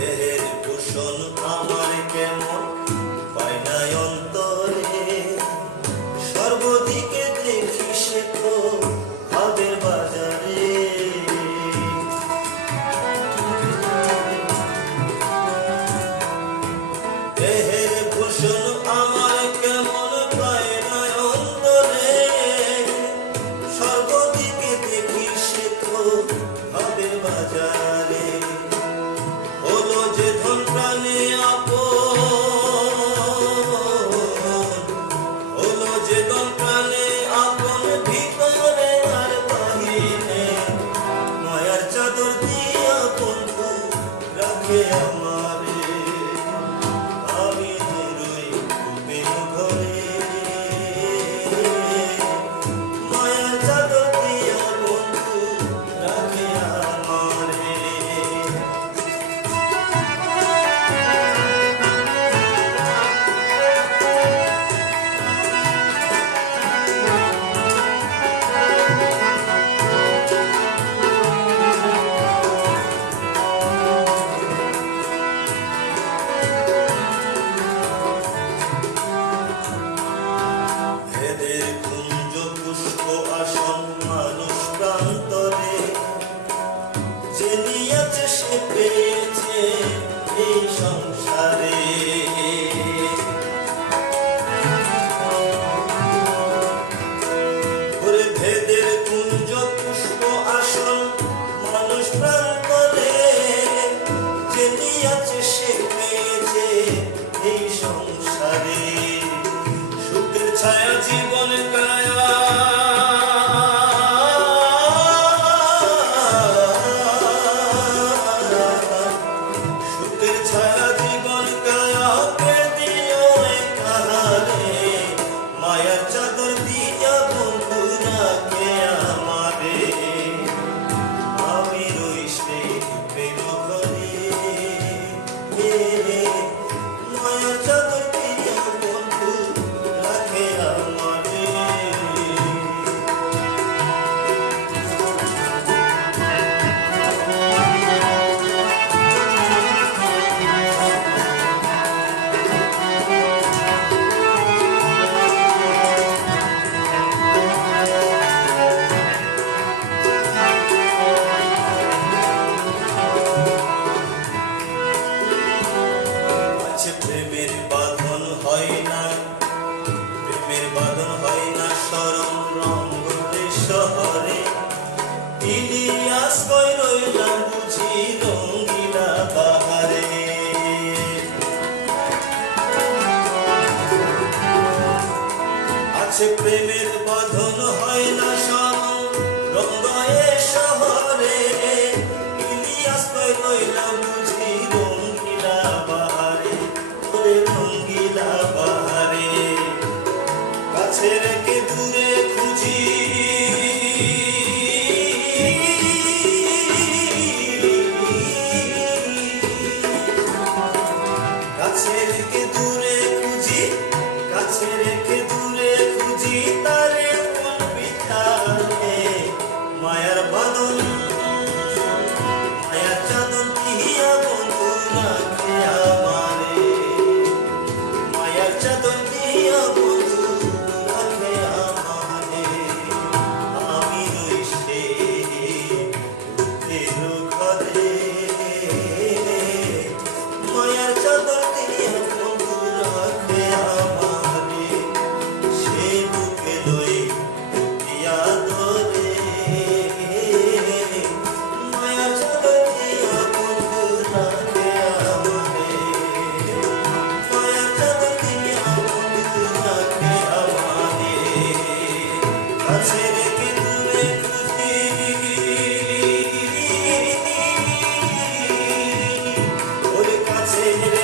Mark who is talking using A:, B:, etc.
A: Verir kurşun ama Yeah. some আছে প্রেমের Hallelujah.